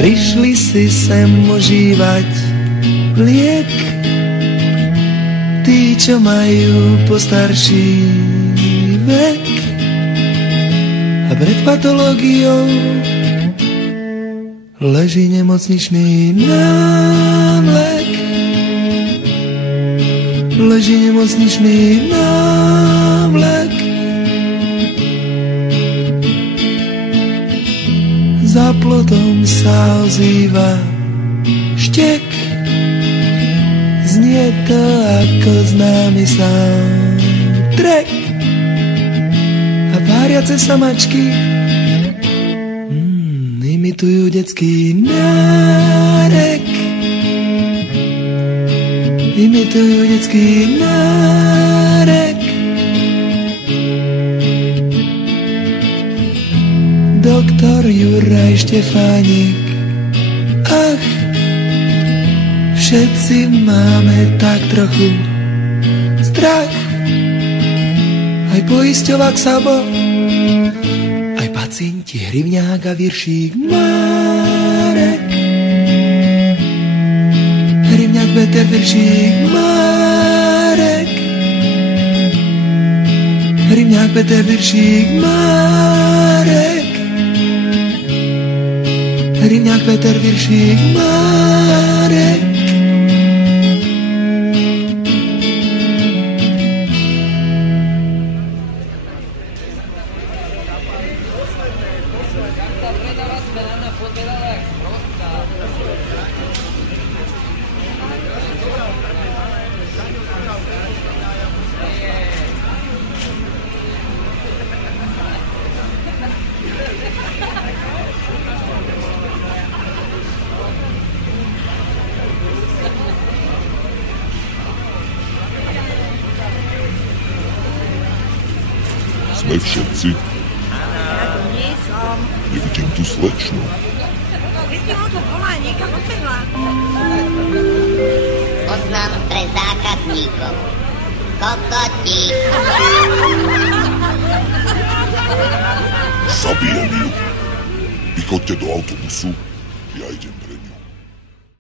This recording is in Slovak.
Prišli si sem užívať liek, tí, čo majú postarší vek a pred patológiou leží nemocničný návlek. Leží nemocničný návlek. Za plotom sa ozýva štek, znie to ako známy soundtrack a váriace samačky imitujú detský nárek. Imitujú detský nárek. Doktor Juraj Štefánik, ach, všetci máme tak trochu strach. Aj poisťovák Sabo, aj pacienti Hrivňák a Viršík Marek. Hrivňák, Peter, Viršík Marek. Hrivňák, Peter, Viršík Marek. Hrivňák, Peter, Viršík Marek. Sme všetci. Ja tu nie som. Nevidím tu slečnu. Vidím, to bola niekam odbehla. Oznam pre zákazníkov. Kokotík. Zabijem ju. Vychoďte do autobusu